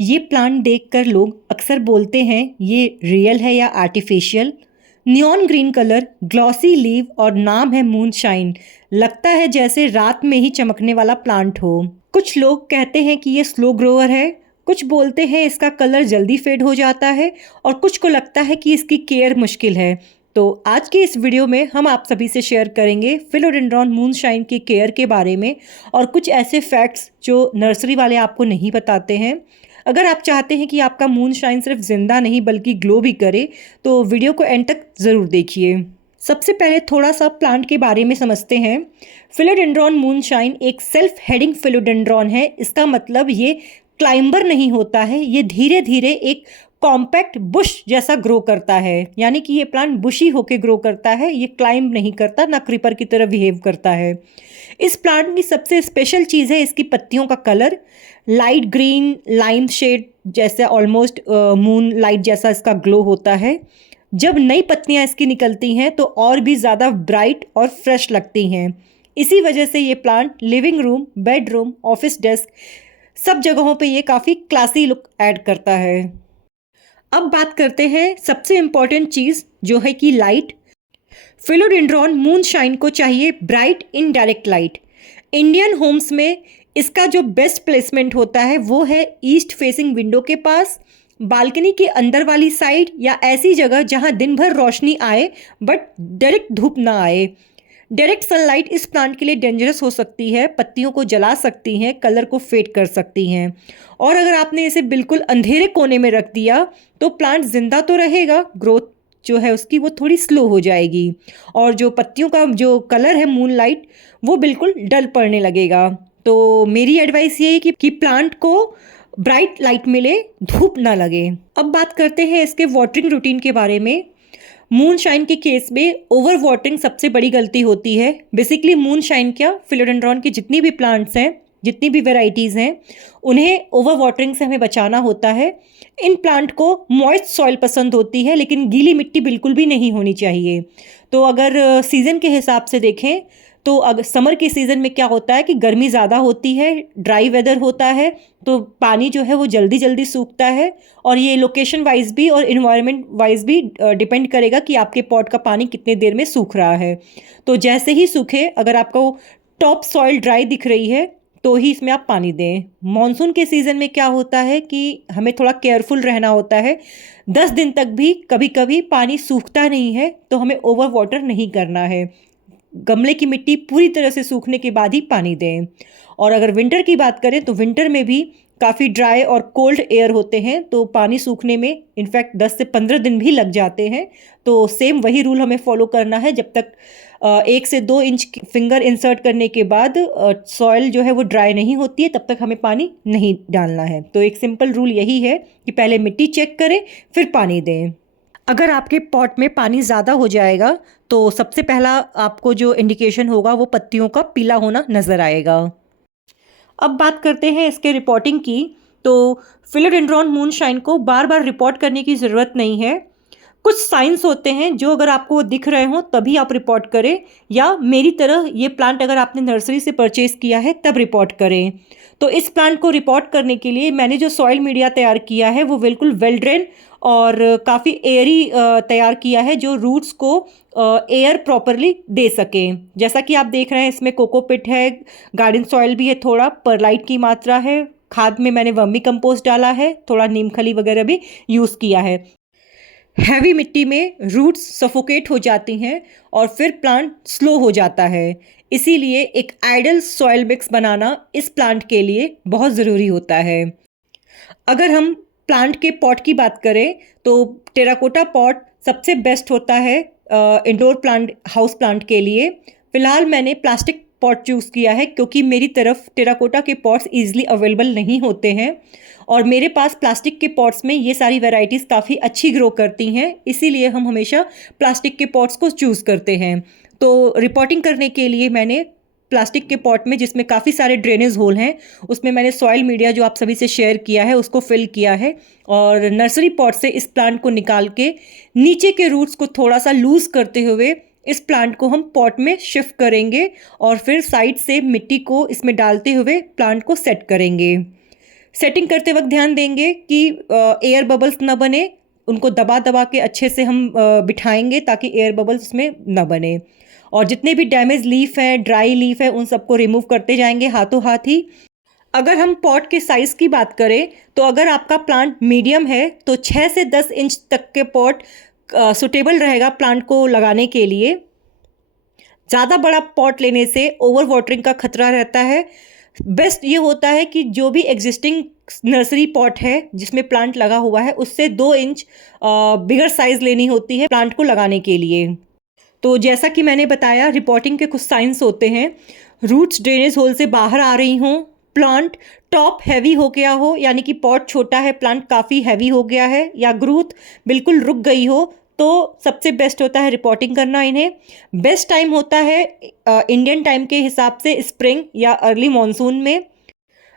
ये प्लांट देखकर लोग अक्सर बोलते हैं ये रियल है या artificial. Neon green colour, glossy leave और नाम है मूनशाइन। लगता है जैसे रात में ही चमकने वाला प्लांट हो। कुछ लोग कहते हैं कि ये स्लो ग्रोअर है, कुछ बोलते हैं इसका कलर जल्दी फेड हो जाता है और कुछ को लगता है कि इसकी केयर मुश्किल है। तो आज के इस वीडियो में हम आप सभी से शेयर करेंगे फिलोडेंड्रॉन मूनशाइन की केयर के बारे में और कुछ ऐसे फैक्ट्स जो नर्सरी वाले आपको नहीं बताते हैं। अगर आप चाहते हैं कि आपका मूनशाइन सिर्फ जिंदा नहीं बल्कि ग्लो भी करे तो वीडियो को एंड तक ज़रूर देखिए। सबसे पहले थोड़ा सा प्लांट के बारे में समझते हैं। फिलोडेंड्रॉन मूनशाइन एक सेल्फ हेडिंग फिलोडेंड्रॉन है। इसका मतलब ये क्लाइंबर नहीं होता है, ये धीरे धीरे एक कॉम्पैक्ट बुश जैसा ग्रो करता है। यानी कि ये प्लांट बुशी होके ग्रो करता है, ये क्लाइंब नहीं करता, ना क्रीपर की तरह बिहेव करता है। इस प्लांट की सबसे स्पेशल चीज़ है इसकी पत्तियों का colour. Light green lime shade जैसे ऑलमोस्ट मून लाइट जैसा इसका ग्लो होता है। जब नई पत्तियां इसकी निकलती हैं तो और भी ज़्यादा ब्राइट और फ्रेश लगती हैं। इसी वजह से ये plant living room, bedroom, office desk सब जगहों पे ये काफ़ी क्लासी लुक ऐड करता है। अब बात करते हैं सबसे इम्पॉर्टेंट चीज़ जो है कि लाइट। फिलोडेंड्रॉन मूनशाइन को चाहिए bright indirect light. Indian homes में इसका जो बेस्ट प्लेसमेंट होता है वो है ईस्ट फेसिंग विंडो के पास, बालकनी के अंदर वाली साइड या ऐसी जगह जहां दिन भर रोशनी आए बट डायरेक्ट धूप ना आए। डायरेक्ट सनलाइट इस प्लांट के लिए डेंजरस हो सकती है, पत्तियों को जला सकती हैं, कलर को फेड कर सकती हैं। और अगर आपने इसे बिल्कुल अंधेरे कोने में रख दिया तो प्लांट जिंदा तो रहेगा, ग्रोथ जो है उसकी वो थोड़ी स्लो हो जाएगी और जो पत्तियों का जो कलर है मूनलाइट वो बिल्कुल डल पड़ने लगेगा। तो मेरी एडवाइस ये है कि प्लांट को ब्राइट लाइट मिले, धूप ना लगे। अब बात करते हैं इसके वाटरिंग रूटीन के बारे में। मूनशाइन के केस में ओवर वाटरिंग सबसे बड़ी गलती होती है। बेसिकली मूनशाइन क्या, फिलोडेंड्रॉन की जितनी भी प्लांट्स हैं, जितनी भी वेराइटीज़ हैं, उन्हें ओवर वाटरिंग से हमें बचाना होता है। इन प्लांट को मॉइस्ट सॉइल पसंद होती है लेकिन गीली मिट्टी बिल्कुल भी नहीं होनी चाहिए। तो अगर सीज़न के हिसाब से देखें तो अगर समर के सीज़न में क्या होता है कि गर्मी ज़्यादा होती है, ड्राई वेदर होता है, तो पानी जो है वो जल्दी जल्दी सूखता है। और ये लोकेशन वाइज भी और इन्वायरमेंट वाइज भी डिपेंड करेगा कि आपके पॉट का पानी कितने देर में सूख रहा है। तो जैसे ही सूखे, अगर आपको टॉप सॉइल ड्राई दिख रही है तो ही इसमें आप पानी दें। मॉनसून के सीज़न में क्या होता है कि हमें थोड़ा केयरफुल रहना होता है। 10 दिन तक भी कभी कभी पानी सूखता नहीं है तो हमें ओवर वाटर नहीं करना है। गमले की मिट्टी पूरी तरह से सूखने के बाद ही पानी दें। और अगर विंटर की बात करें तो विंटर में भी काफ़ी ड्राई और कोल्ड एयर होते हैं तो पानी सूखने में इनफैक्ट 10 से 15 दिन भी लग जाते हैं। तो सेम वही रूल हमें फॉलो करना है। जब तक 1 से 2 इंच फिंगर इंसर्ट करने के बाद सॉइल जो है वो ड्राई नहीं होती है तब तक हमें पानी नहीं डालना है। तो एक सिंपल रूल यही है कि पहले मिट्टी चेक करें फिर पानी दें। अगर आपके पॉट में पानी ज़्यादा हो जाएगा तो सबसे पहला आपको जो इंडिकेशन होगा वो पत्तियों का पीला होना नज़र आएगा। अब बात करते हैं इसके रिपोर्टिंग की। तो फिलोडेंड्रॉन मूनशाइन को बार बार रिपोर्ट करने की ज़रूरत नहीं है। कुछ साइंस होते हैं जो अगर आपको वो दिख रहे हों तभी आप रिपोर्ट करें, या मेरी तरह ये प्लांट अगर आपने नर्सरी से परचेज़ किया है तब रिपोर्ट करें। तो इस प्लांट को रिपोर्ट करने के लिए मैंने जो सॉइल मीडिया तैयार किया है वो बिल्कुल वेल ड्रेन और काफ़ी एयरी तैयार किया है जो रूट्स को एयर प्रॉपरली दे सकें। जैसा कि आप देख रहे हैं इसमें कोकोपिट है, गार्डन सॉइल भी है, थोड़ा परलाइट की मात्रा है, खाद में मैंने वर्मी कंपोस्ट डाला है, थोड़ा नीम खली वगैरह भी यूज़ किया है। हैवी मिट्टी में रूट्स सफोकेट हो जाती हैं और फिर प्लांट स्लो हो जाता है। इसीलिए एक आइडियल सॉइल मिक्स बनाना इस प्लांट के लिए बहुत ज़रूरी होता है। अगर हम प्लांट के पॉट की बात करें तो टेराकोटा पॉट सबसे बेस्ट होता है इंडोर प्लांट, हाउस प्लांट के लिए। फ़िलहाल मैंने प्लास्टिक पॉट चूज़ किया है क्योंकि मेरी तरफ टेराकोटा के पॉट्स ईजिली अवेलेबल नहीं होते हैं और मेरे पास प्लास्टिक के पॉट्स में ये सारी वैरायटीज़ काफ़ी अच्छी ग्रो करती हैं। इसीलिए हम हमेशा प्लास्टिक के पॉट्स को चूज़ करते हैं। तो रिपोर्टिंग करने के लिए मैंने प्लास्टिक के पॉट में, जिसमें काफ़ी सारे ड्रेनेज होल हैं, उसमें मैंने सॉइल मीडिया जो आप सभी से शेयर किया है उसको फिल किया है और नर्सरी पॉट से इस प्लांट को निकाल के नीचे के रूट्स को थोड़ा सा लूज़ करते हुए इस प्लांट को हम पॉट में शिफ्ट करेंगे और फिर साइड से मिट्टी को इसमें डालते हुए प्लांट को सेट करेंगे। सेटिंग करते वक्त ध्यान देंगे कि एयर बबल्स ना बने, उनको दबा दबा के अच्छे से हम बिठाएंगे ताकि एयर बबल्स उसमें ना बने। और जितने भी डैमेज लीफ है, ड्राई लीफ है, उन सबको रिमूव करते जाएंगे हाथों हाथ ही। अगर हम पॉट के साइज़ की बात करें तो अगर आपका प्लांट मीडियम है तो 6 से 10 इंच तक के पॉट सुटेबल रहेगा प्लांट को लगाने के लिए। ज़्यादा बड़ा पॉट लेने से ओवर वाटरिंग का खतरा रहता है। बेस्ट ये होता है कि जो भी एग्जिस्टिंग नर्सरी पॉट है जिसमें प्लांट लगा हुआ है उससे 2 इंच बिगर साइज़ लेनी होती है प्लांट को लगाने के लिए। तो जैसा कि मैंने बताया, रिपोर्टिंग के कुछ साइंस होते हैं। रूट्स ड्रेनेज होल से बाहर आ रही हों, प्लांट टॉप हैवी हो गया हो, यानी कि पॉट छोटा है, प्लांट काफ़ी हैवी हो गया है, या ग्रोथ बिल्कुल रुक गई हो, तो सबसे बेस्ट होता है रिपोर्टिंग करना इन्हें। बेस्ट टाइम होता है इंडियन टाइम के हिसाब से स्प्रिंग या अर्ली मॉनसून में।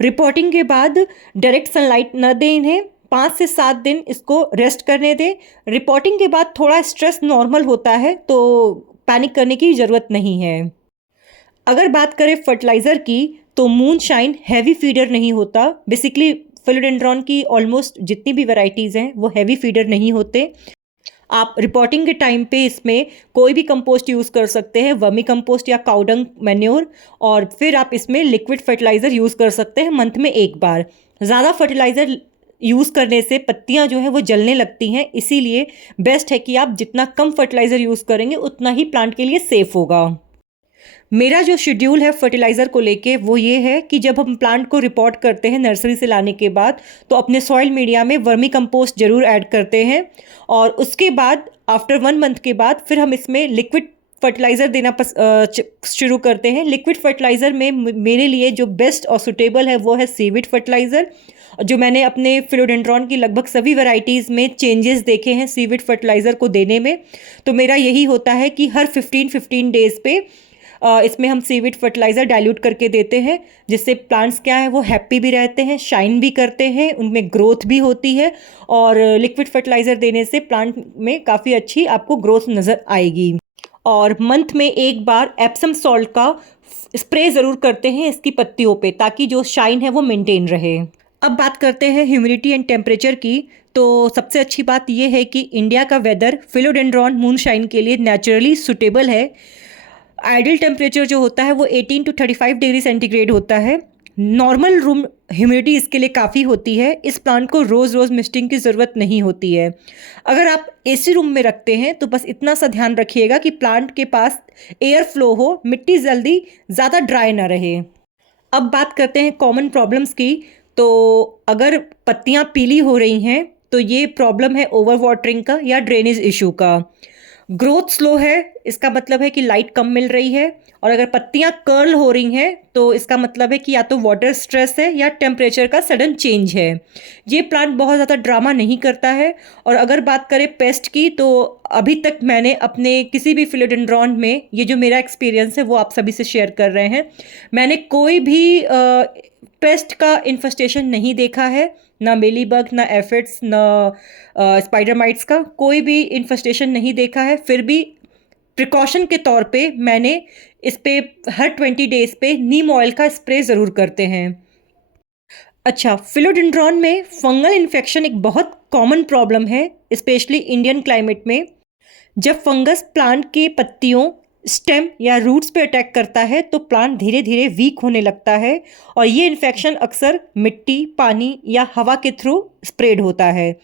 रिपोर्टिंग के बाद डायरेक्ट सनलाइट न दें इन्हें, 5 से 7 दिन इसको रेस्ट करने दें। रिपोर्टिंग के बाद थोड़ा स्ट्रेस नॉर्मल होता है तो पैनिक करने की ज़रूरत नहीं है। अगर बात करें फर्टिलाइज़र की तो मूनशाइन हैवी फीडर नहीं होता। बेसिकली फिलोडेंड्रॉन की ऑलमोस्ट जितनी भी वैरायटीज़ हैं वो हैवी फीडर नहीं होते। आप रिपोर्टिंग के टाइम पे इसमें कोई भी कंपोस्ट यूज़ कर सकते हैं, वर्मी कंपोस्ट या काउडंग मैन्योर, और फिर आप इसमें लिक्विड फर्टिलाइज़र यूज़ कर सकते हैं मंथ में एक बार। ज़्यादा फर्टिलाइज़र यूज़ करने से पत्तियां जो है वो जलने लगती हैं, इसीलिए बेस्ट है कि आप जितना कम फर्टिलाइज़र यूज़ करेंगे उतना ही प्लांट के लिए सेफ़ होगा। मेरा जो शेड्यूल है फर्टिलाइज़र को लेके वो ये है कि जब हम प्लांट को रिपोर्ट करते हैं नर्सरी से लाने के बाद, तो अपने सॉइल मीडिया में वर्मी कंपोस्ट ज़रूर ऐड करते हैं, और उसके बाद आफ्टर 1 मंथ के बाद फिर हम इसमें लिक्विड फर्टिलाइज़र देना शुरू करते हैं। लिक्विड फर्टिलाइज़र में मेरे लिए जो बेस्ट और सुटेबल है वो है सीविड फर्टिलाइज़र, जो मैंने अपने फिलोडेंड्रॉन की लगभग सभी वैरायटीज़ में चेंजेस देखे हैं सीविड फर्टिलाइज़र को देने में। तो मेरा यही होता है कि हर 15-15 डेज़ पे इसमें हम सीविड फर्टिलाइज़र डाइल्यूट करके देते हैं, जिससे प्लांट्स क्या है वो हैप्पी भी रहते हैं, शाइन भी करते हैं, उनमें ग्रोथ भी होती है, और लिक्विड फर्टिलाइज़र देने से प्लांट में काफ़ी अच्छी आपको ग्रोथ नज़र आएगी। और मंथ में एक बार एप्सम सॉल्ट का स्प्रे ज़रूर करते हैं इसकी पत्तियों पे, ताकि जो शाइन है वो मेंटेन रहे। अब बात करते हैं ह्यूमिडिटी एंड टेम्परेचर की। तो सबसे अच्छी बात यह है कि इंडिया का वेदर फिलोडेंड्रॉन मूनशाइन के लिए नेचुरली सुटेबल है। आइडियल टेम्परेचर जो होता है वो 18 to 35 डिग्री सेंटीग्रेड होता है। नॉर्मल रूम ह्यूमिडिटी इसके लिए काफ़ी होती है। इस प्लांट को रोज़ रोज़ मिस्टिंग की ज़रूरत नहीं होती है। अगर आप एसी रूम में रखते हैं तो बस इतना सा ध्यान रखिएगा कि प्लांट के पास एयर फ्लो हो, मिट्टी जल्दी ज़्यादा ड्राई ना रहे। अब बात करते हैं कॉमन प्रॉब्लम्स की। तो अगर पत्तियां पीली हो रही हैं तो ये प्रॉब्लम है ओवर वाटरिंग का या ड्रेनेज इशू का। ग्रोथ स्लो है, इसका मतलब है कि लाइट कम मिल रही है। और अगर पत्तियां कर्ल हो रही हैं तो इसका मतलब है कि या तो वाटर स्ट्रेस है या टेम्परेचर का सडन चेंज है। ये प्लांट बहुत ज़्यादा ड्रामा नहीं करता है। और अगर बात करें पेस्ट की, तो अभी तक मैंने अपने किसी भी फिलोडेंड्रॉन में, ये जो मेरा एक्सपीरियंस है वो आप सभी से शेयर कर रहे हैं, मैंने कोई भी पेस्ट का इन्फेस्टेशन नहीं देखा है, ना मेलीबग, ना एफिड्स, ना स्पाइडर माइट्स का कोई भी इन्फेस्टेशन नहीं देखा है। फिर भी प्रिकॉशन के तौर पे मैंने इस पे हर 20 डेज़ पे नीम ऑयल का स्प्रे ज़रूर करते हैं। अच्छा, फिलोडेंड्रॉन में फंगल इन्फेक्शन एक बहुत कॉमन प्रॉब्लम है, स्पेशली इंडियन क्लाइमेट में। जब फंगस प्लांट के पत्तियों, स्टेम या रूट्स पे अटैक करता है तो प्लांट धीरे धीरे वीक होने लगता है, और ये इन्फेक्शन अक्सर मिट्टी, पानी या हवा के थ्रू स्प्रेड होता है।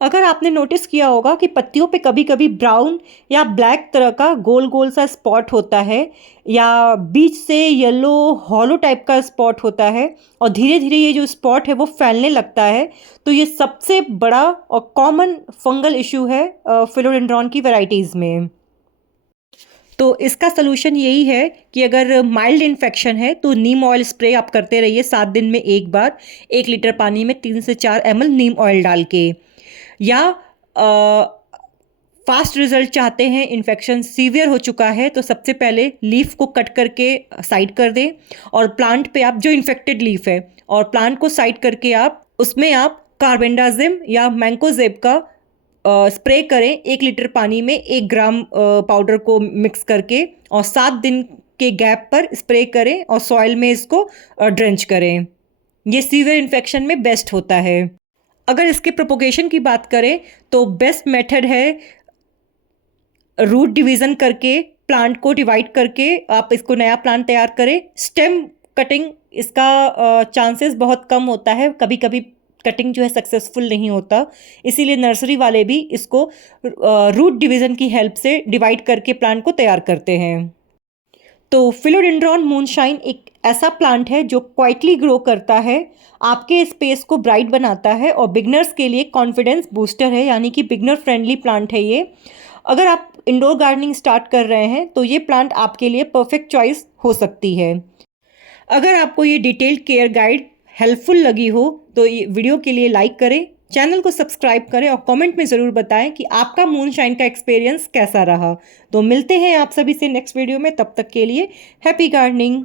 अगर आपने नोटिस किया होगा कि पत्तियों पे कभी कभी ब्राउन या ब्लैक तरह का गोल गोल सा स्पॉट होता है, या बीच से येलो हॉलो टाइप का स्पॉट होता है, और धीरे धीरे ये जो स्पॉट है वो फैलने लगता है, तो ये सबसे बड़ा और कॉमन फंगल इशू है फिलोडेंड्रॉन की वैरायटीज़ में। तो इसका सलूशन यही है कि अगर माइल्ड इन्फेक्शन है तो नीम ऑयल स्प्रे आप करते रहिए 7 दिन में एक बार, 1 लीटर पानी में 3 से 4 ml नीम ऑयल डाल के। या फास्ट रिजल्ट चाहते हैं, इन्फेक्शन सीवियर हो चुका है, तो सबसे पहले लीफ को कट करके साइड कर दें, और प्लांट पे आप जो इन्फेक्टेड लीफ है और प्लांट को साइड करके आप उसमें आप कार्बेंडाजिम या मैंकोजेब का स्प्रे करें 1 लीटर पानी में 1 ग्राम पाउडर को मिक्स करके, और 7 दिन के गैप पर स्प्रे करें और सॉइल में इसको ड्रेंच करें। ये सीवियर इन्फेक्शन में बेस्ट होता है। अगर इसके प्रोपोगेशन की बात करें तो बेस्ट मेथड है रूट डिवीज़न करके, प्लांट को डिवाइड करके आप इसको नया प्लांट तैयार करें। स्टेम कटिंग इसका चांसेस बहुत कम होता है, कभी कभी कटिंग जो है सक्सेसफुल नहीं होता, इसीलिए नर्सरी वाले भी इसको रूट डिवीज़न की हेल्प से डिवाइड करके प्लांट को तैयार करते हैं। तो फिलोडेंड्रॉन मूनशाइन एक ऐसा प्लांट है जो क्वाइटली ग्रो करता है, आपके स्पेस को ब्राइट बनाता है और बिगनर्स के लिए कॉन्फिडेंस बूस्टर है, यानी कि बिगनर फ्रेंडली प्लांट है ये। अगर आप इंडोर गार्डनिंग स्टार्ट कर रहे हैं तो ये प्लांट आपके लिए परफेक्ट चॉइस हो सकती है। अगर आपको ये डिटेल्ड केयर गाइड हेल्पफुल लगी हो तो ये वीडियो के लिए लाइक करें, चैनल को सब्सक्राइब करें और कमेंट में ज़रूर बताएं कि आपका मूनशाइन का एक्सपीरियंस कैसा रहा। तो मिलते हैं आप सभी से नेक्स्ट वीडियो में, तब तक के लिए हैप्पी गार्डनिंग।